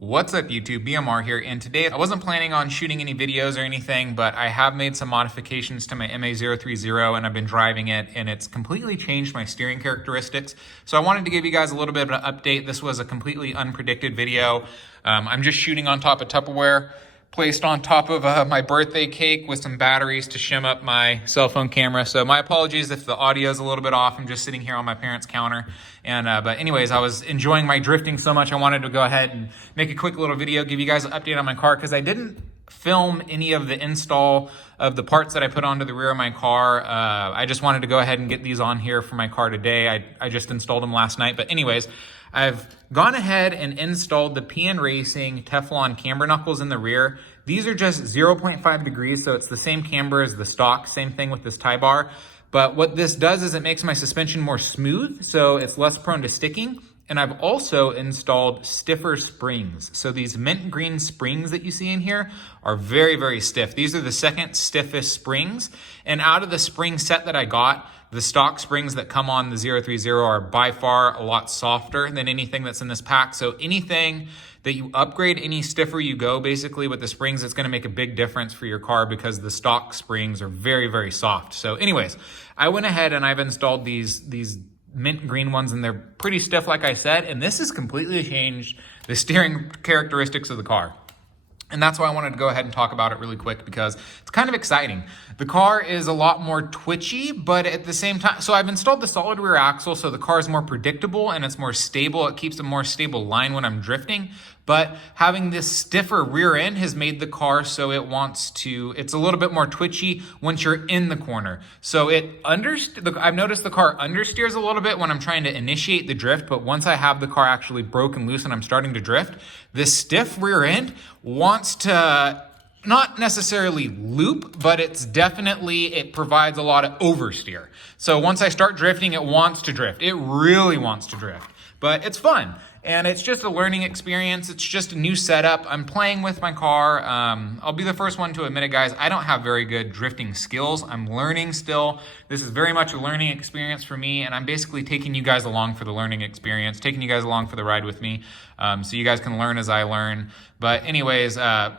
What's up YouTube, BMR here, and today I wasn't planning on shooting any videos or anything, but I have made some modifications to my MA-030 and I've been driving it and it's completely changed my steering characteristics. So I wanted to give you guys a little bit of an update. This was a completely unpredicted video. I'm just shooting on top of Tupperware, placed on top of my birthday cake with some batteries to shim up my cell phone camera. So my apologies if the audio is a little bit off. I'm just sitting here on my parents' counter. But anyways, I was enjoying my drifting so much, I wanted to go ahead and make a quick little video, give you guys an update on my car, because I didn't film any of the install of the parts that I put onto the rear of my car. I just wanted to go ahead and get these on here for my car today. I just installed them last night. But anyways, I've gone ahead and installed the PN Racing Teflon camber knuckles in the rear. These are just 0.5 degrees, so it's the same camber as the stock, same thing with this tie bar. But what this does is it makes my suspension more smooth, so it's less prone to sticking. And I've also installed stiffer springs. So these mint green springs that you see in here are very, very stiff. These are the second stiffest springs. And out of the spring set that I got, the stock springs that come on the 030 are by far a lot softer than anything that's in this pack. So anything that you upgrade, any stiffer you go basically with the springs, it's gonna make a big difference for your car because the stock springs are very, very soft. So anyways, I went ahead and I've installed these mint green ones and they're pretty stiff like I said, and this has completely changed the steering characteristics of the car. And that's why I wanted to go ahead and talk about it really quick because it's kind of exciting. The car is a lot more twitchy, but at the same time, so I've installed the solid rear axle so the car is more predictable and it's more stable. It keeps a more stable line when I'm drifting. But having this stiffer rear end has made the car so it's a little bit more twitchy once you're in the corner. So I've noticed the car understeers a little bit when I'm trying to initiate the drift, but once I have the car actually broken loose and I'm starting to drift, this stiff rear end wants to not necessarily loop, but it provides a lot of oversteer. So once I start drifting, it wants to drift. It really wants to drift, but it's fun. And it's just a learning experience. It's just a new setup. I'm playing with my car. I'll be the first one to admit it, guys. I don't have very good drifting skills. I'm learning still. This is very much a learning experience for me, and I'm basically taking you guys along for the learning experience, taking you guys along for the ride with me, so you guys can learn as I learn. But anyways,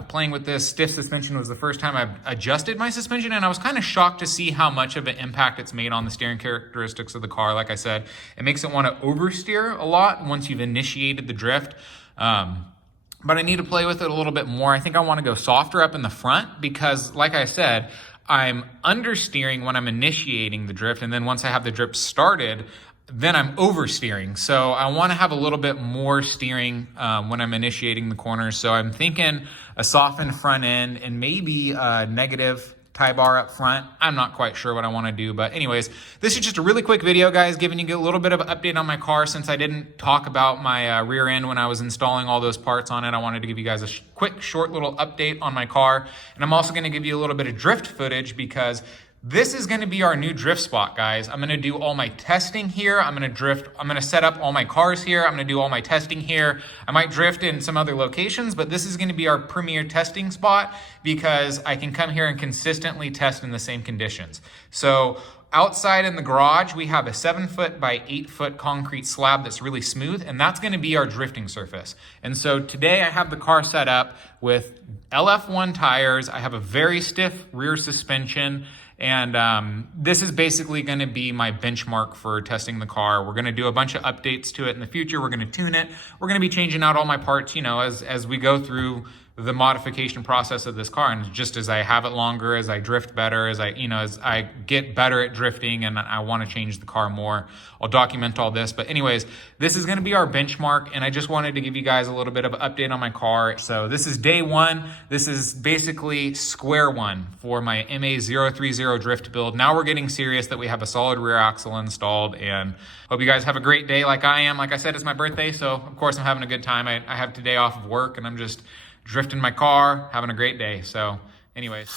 playing with this stiff suspension was the first time I've adjusted my suspension, and I was kind of shocked to see how much of an impact it's made on the steering characteristics of the car. Like I said, it makes it want to oversteer a lot once you've initiated the drift. But I need to play with it a little bit more. I think I want to go softer up in the front because, like I said, I'm understeering when I'm initiating the drift, and then once I have the drift started, then I'm oversteering. So I want to have a little bit more steering when I'm initiating the corners. So I'm thinking a softened front end and maybe a negative tie bar up front. I'm not quite sure what I want to do, but anyways, this is just a really quick video, guys, giving you a little bit of an update on my car since I didn't talk about my rear end when I was installing all those parts on it. I wanted to give you guys a quick, short little update on my car. And I'm also going to give you a little bit of drift footage because this is going to be our new drift spot, guys. I'm going to do all my testing here. I'm going to set up all my cars here. I'm going to do all my testing here. I might drift in some other locations, but this is going to be our premier testing spot because I can come here and consistently test in the same conditions. So outside in the garage, we have a 7-foot by 8-foot concrete slab that's really smooth, and that's going to be our drifting surface. And so today I have the car set up with LF1 tires. I have a very stiff rear suspension. And this is basically going to be my benchmark for testing the car. We're going to do a bunch of updates to it in the future. We're going to tune it. We're going to be changing out all my parts, as we go through the modification process of this car. And just as I have it longer, as I drift better, as I get better at drifting and I want to change the car more, I'll document all this. But anyways, this is going to be our benchmark. And I just wanted to give you guys a little bit of an update on my car. So this is day one. This is basically square one for my MA-030 drift build. Now we're getting serious that we have a solid rear axle installed, and hope you guys have a great day like I am. Like I said, it's my birthday. So of course I'm having a good time. I have today off of work and I'm just drifting my car, having a great day. So anyways.